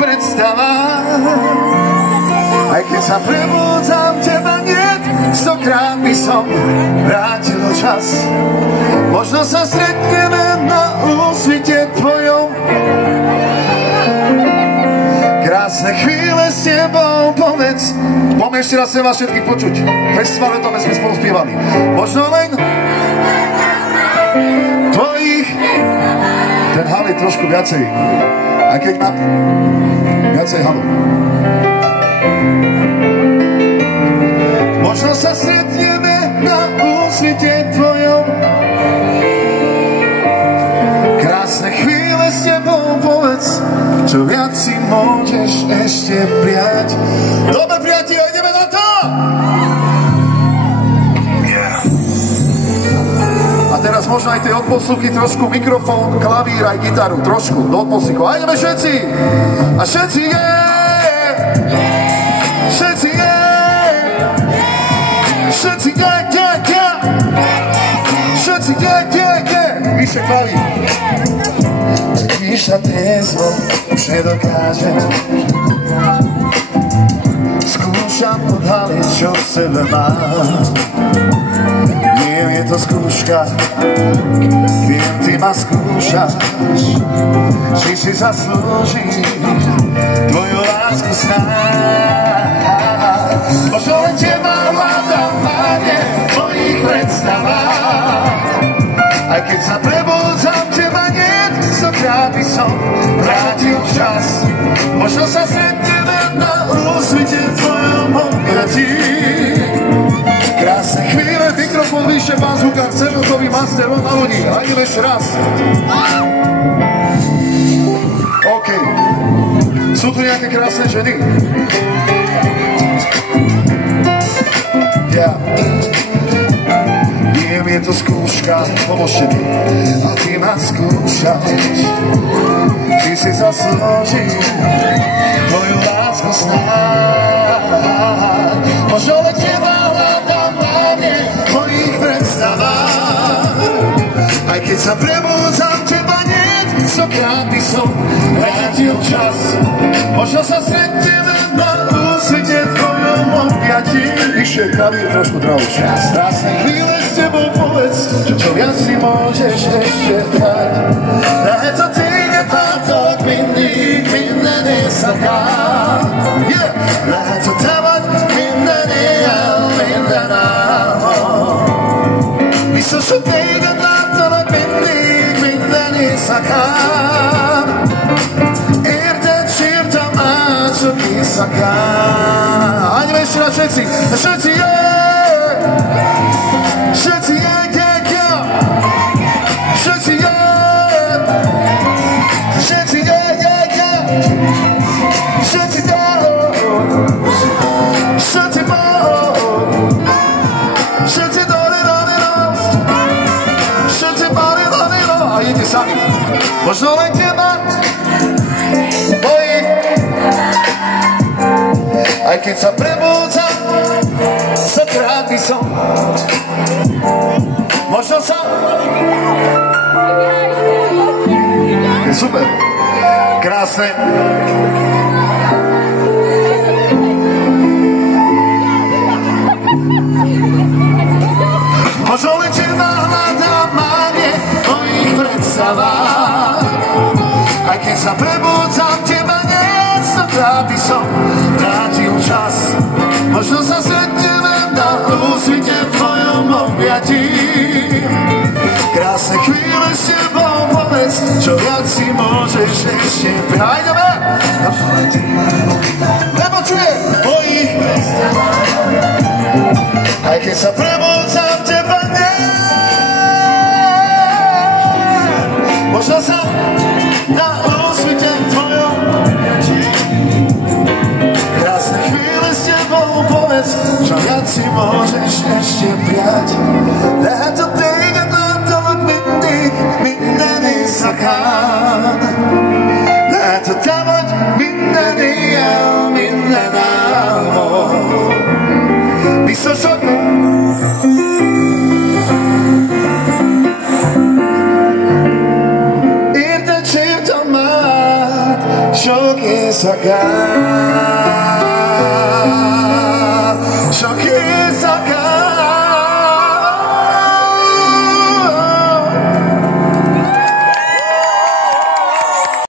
predstavách. Aj keď sa prebúdzam, teba niet, 100-krát by som vrátil čas. Možno sa stretneme na úsvite tvojom. Krásne chvíle s tebou, povedz. Poďme ešte raz sem vás všetkých počuť. Festival Vetome sme spolu spievali. Možno len tvojich. Ten hal je trošku viacej. A keď má viacej halu. Možno sa stretneme na úsvite tvojom. Krásne chvíle s tebou, povedz, čo viac si môžeš ešte prijať. Dobre, priatelia, ideme na to! A teraz možno aj tie odposluchy, trošku mikrofón, klavír, aj gitaru, trošku do odposluchu. A ideme všetci! A všetci je! Všetci je! Všetci je! Všetci je! Vyššie klavír. Když sa triezvo už nedokážem, skúšam odhaliť, čo v sebe mám. Viem, je to skúška, viem, ty ma skúšaš, či si zaslúži tvoju lásku snáď. Možno len teba hľadám, Pane, v tvojich predstavách. Aj keď sa prebúdzam, teba niet, 100-krát by som vrátil čas. Možno sa stretneme na úsvite tvojom objatí. Krásne chvíle, mikrofón vyššie, pán zvukár, celotový master, on na ľudí. A ideme ešte raz. OK. Sú tu nejaké krásne ženy? Ja. Viem, je to skúška, pomôžte mi. A ty ma skúšaš. Ty si zaslúžil tvoju lásku snáď. Možno len teba hľadám, Pane, v tvojich predstavách. Aj keď sa prebúdzam, teba niet, 100-krát by som vrátil čas. Možno sa stretneme na úsvite tvojom objatí. Vyššie klavír, trošku drahšie. Krásne chvíle s tebou, povedz, čo viac si môžeš ešte dať. Läheto téged látok minden éjszakán. Läheto támad minden éjjel, minden álmom. Biztos, hogy téged láttalak mindig, minden éjszakán. Érted, sírtam át sok éjszakán. Hagyom ešte raz všetci, všetci je! Všetci je! Všetci je! Všetci je! Všetci je! Všetci bol! Všetci dole! Všetci boli! A idete sami. Možno len teba bojí. Aj keď sa prebúdzam, 100-krát by som. Možno sa. Je super. Krásne. Možno len teba hľadám, Pane, v tvojich predstavách. Aj keď sa prebúdzam, teba niet, 100-krát by som vrátil čas. Možno sa stretneme na úsvite v tvojom objatí. Krásne chvíle s tebou, povedz, čo viac si môžeš ešte prijať. Nepočuje mojich predstavách. Aj keď sa prebúdzam, teba niet. Možno sa na úsvite v tvojom objatí. Krásne chvíle s tebou, povedz, čo viac si môžeš ešte prijať. Läheto téged látalak mindig, minden éjszakán. Läheto támad minden éjjel, minden álmom. Biztos, hogy éjszakát, csak éjszakát.